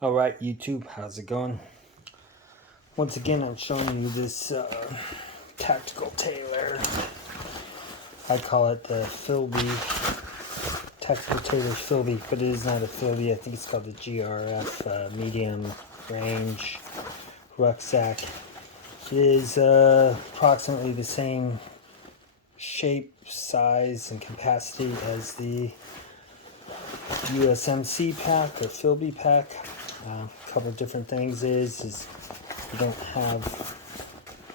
Alright YouTube, how's it going? Once again I'm showing you this Tactical Tailor. I call it the FILBE, Tactical Tailor FILBE, but it is not a FILBE. I think it's called the GRF medium range rucksack. It is approximately the same shape, size, and capacity as the USMC Pack or FILBE Pack. A couple of different things is you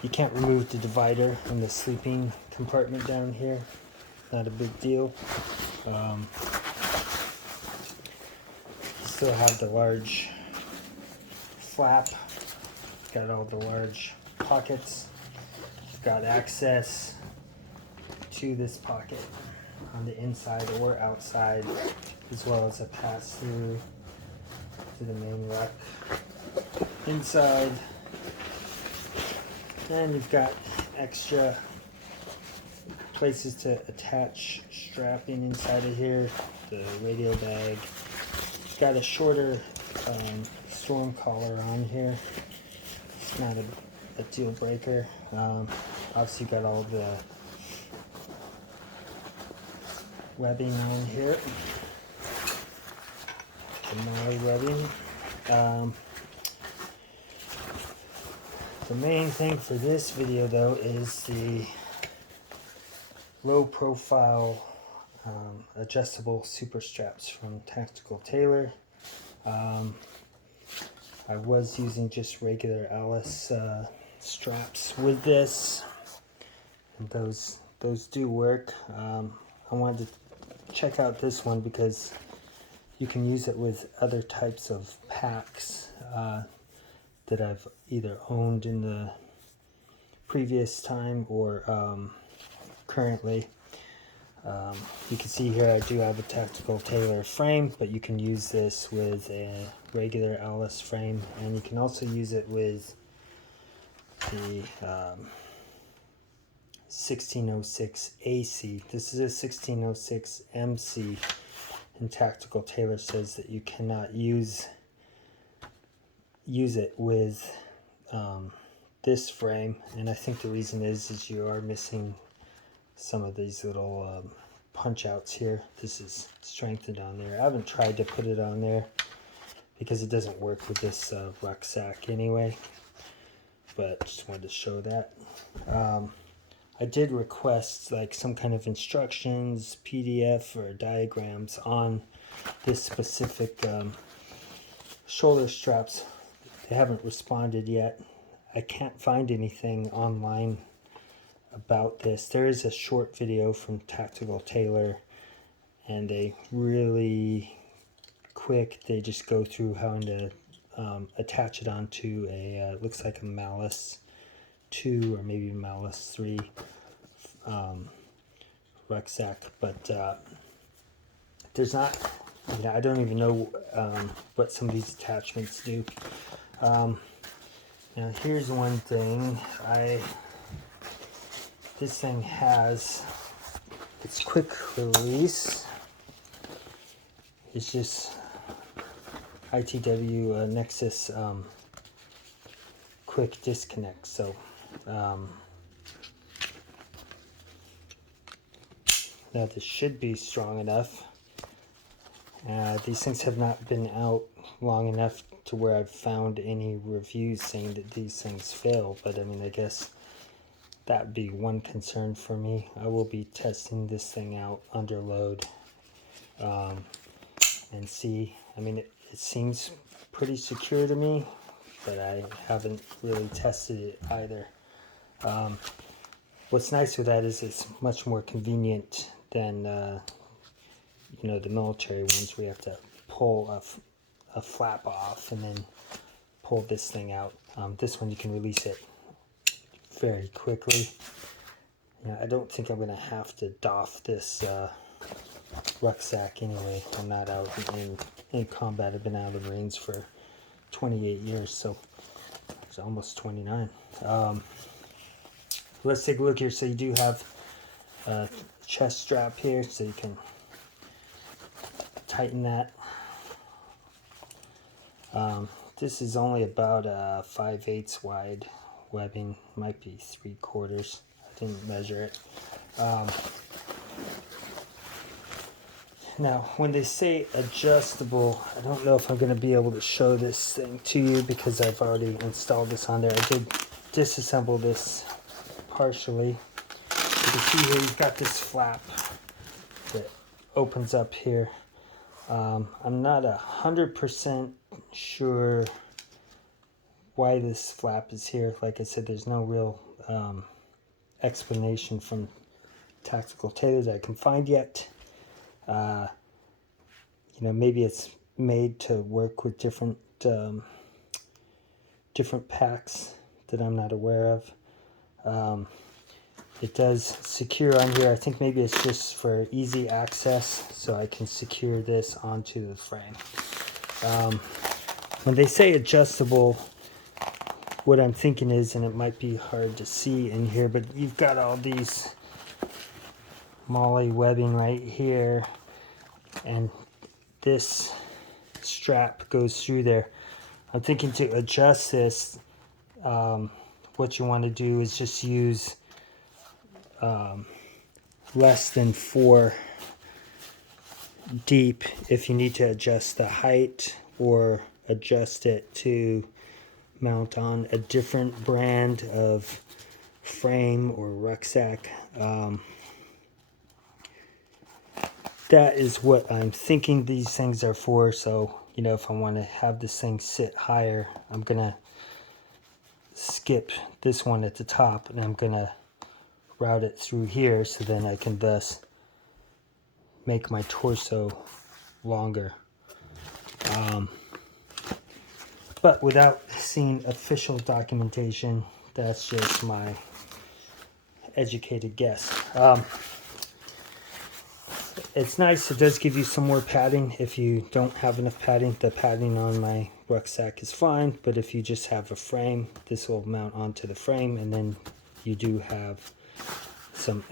can't remove the divider in the sleeping compartment down here. Not a big deal. You still have the large flap. Got all the large pockets. You've got access to this pocket on the inside or outside, as well as a pass through to the main rack inside. And you've got extra places to attach strapping inside of here, the radio bag. You've got a shorter storm collar on here. It's not a deal breaker. Obviously, you've got all the webbing on here, the Molly webbing. The main thing for this video though is the low profile adjustable super straps from Tactical Tailor. I was using just regular ALICE straps with this, and those do work. I wanted to check out this one because you can use it with other types of packs that I've either owned in the previous time or currently. You can see here I do have a Tactical Tailor frame, but you can use this with a regular ALICE frame, and you can also use it with the 1606 AC. This is a 1606 MC, and Tactical Tailor says that you cannot use it with this frame, and I think the reason is you are missing some of these little punch outs here. This is strengthened on there. I haven't tried to put it on there because it doesn't work with this rucksack anyway, but just wanted to show that. I did request like some kind of instructions, PDF or diagrams on this specific shoulder straps. They haven't responded yet. I can't find anything online about this. There is a short video from Tactical Tailor, and they really quick. They just go through how to attach it onto a looks like a Malice 2 or maybe Malice 3 rucksack, but there's not. I don't even know what some of these attachments do. Now here's one thing. This thing has its quick release. It's just ITW Nexus quick disconnect. So now this should be strong enough. These things have not been out long enough to where I've found any reviews saying that these things fail, but I mean, I guess that would be one concern for me. I will be testing this thing out under load and see. I mean, it seems pretty secure to me, but I haven't really tested it either. What's nice with that is it's much more convenient than the military ones where you have to pull a flap off and then pull this thing out. This one you can release it very quickly. I don't think I'm going to have to doff this rucksack anyway. I'm not out in combat. I've been out of the Marines for 28 years, so it's almost 29. Let's take a look here. So you do have a chest strap here, so you can tighten that. This is only about 5/8 wide webbing, might be 3/4. I didn't measure it. Now, when they say adjustable, I don't know if I'm going to be able to show this thing to you because I've already installed this on there. I did disassemble this partially. You can see here you've got this flap that opens up here. I'm not 100% sure why this flap is here. Like I said, there's no real explanation from Tactical Tailor that I can find yet. You know, maybe it's made to work with different packs that I'm not aware of. It does secure on here. I think maybe it's just for easy access, so I can secure this onto the frame. When they say adjustable, what I'm thinking is, and it might be hard to see in here, but you've got all these MOLLE webbing right here, and this strap goes through there. I'm thinking to adjust this, what you want to do is just use less than 4 deep if you need to adjust the height or adjust it to mount on a different brand of frame or rucksack. That is what I'm thinking these things are for. So, you know, if I want to have this thing sit higher, I'm gonna skip this one at the top and I'm gonna route it through here, so then I can thus make my torso longer. But without seeing official documentation, that's just my educated guess. It's nice, it does give you some more padding. If you don't have enough padding, the padding on my rucksack is fine, but if you just have a frame, this will mount onto the frame, and then you do have some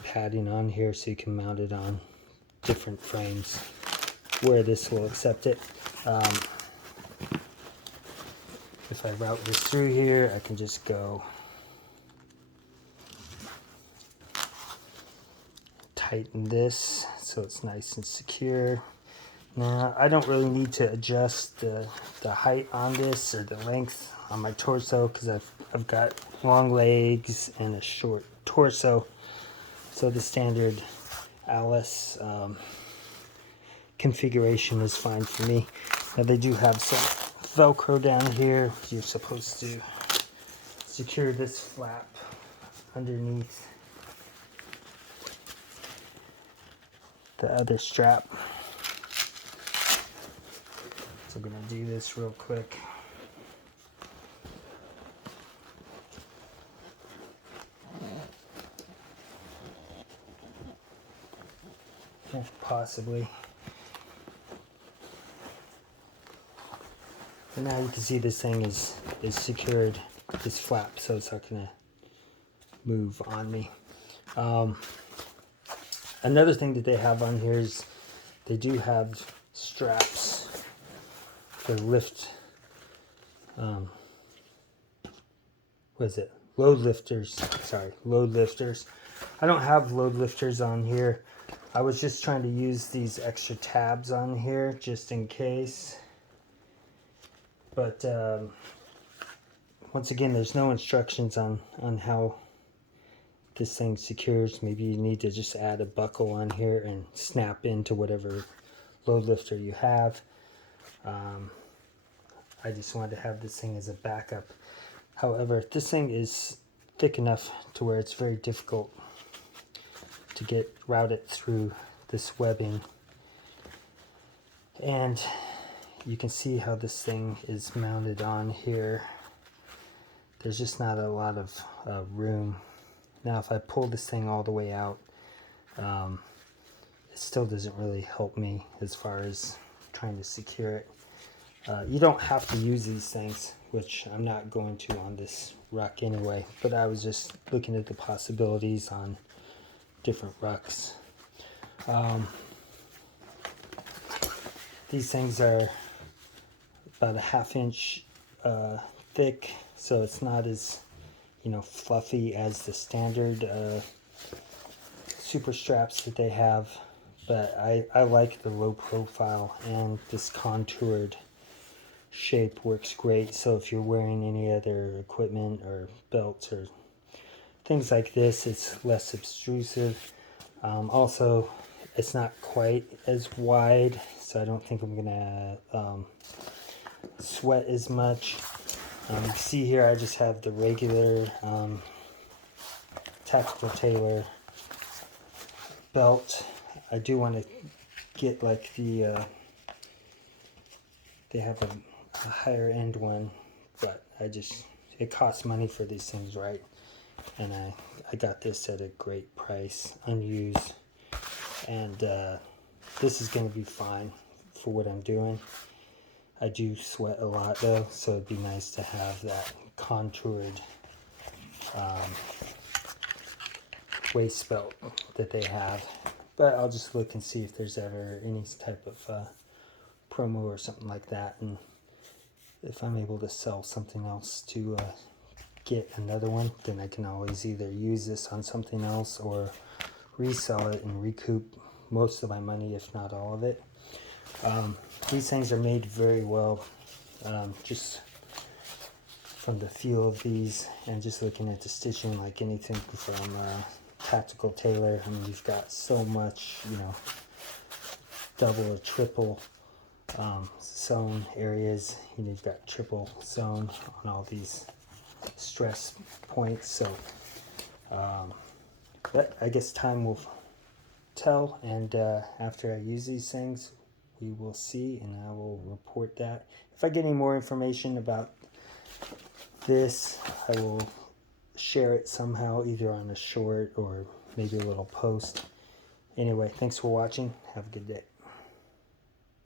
padding on here, so you can mount it on different frames where this will accept it. If I route this through here, I can just go tighten this so it's nice and secure. Now, I don't really need to adjust the height on this or the length on my torso because I've got long legs and a short torso. So the standard ALICE configuration is fine for me. Now they do have some Velcro down here. You're supposed to secure this flap underneath the other strap. So I'm going to do this real quick. Yeah, possibly. And now you can see this thing is secured, this flap, so it's not going to move on me. Another thing that they have on here is they do have straps for lift, load lifters. Sorry, load lifters. I don't have load lifters on here. I was just trying to use these extra tabs on here just in case. But once again, there's no instructions on how this thing secures. Maybe you need to just add a buckle on here and snap into whatever load lifter you have. I just wanted to have this thing as a backup. However, this thing is thick enough to where it's very difficult to get routed through this webbing. And you can see how this thing is mounted on here. There's just not a lot of room. Now if I pull this thing all the way out, it still doesn't really help me as far as trying to secure it. You don't have to use these things, which I'm not going to on this ruck anyway, but I was just looking at the possibilities on different rucks. These things are about a 1/2 inch thick, so it's not as, you know, fluffy as the standard super straps that they have. But I like the low profile, and this contoured shape works great. So if you're wearing any other equipment or belts or things like this, it's less obtrusive. Also, it's not quite as wide, so I don't think I'm gonna sweat as much. You see here I just have the regular Tactical Tailor belt. I do want to get like the they have a higher end one, but it costs money for these things, right? And I got this at a great price, unused, and this is going to be fine for what I'm doing. I do sweat a lot though, so it'd be nice to have that contoured waist belt that they have. But I'll just look and see if there's ever any type of promo or something like that, and if I'm able to sell something else to get another one, then I can always either use this on something else or resell it and recoup most of my money, if not all of it. These things are made very well, just from the feel of these and just looking at the stitching, like anything from Tactical Tailor. I mean, you've got so much, you know, double or triple sewn areas. You know, you've got triple sewn on all these stress points. So, but I guess time will tell, and after I use these things, we will see, and I will report that. If I get any more information about this, I will share it somehow, either on a short or maybe a little post. Anyway, thanks for watching. Have a good day.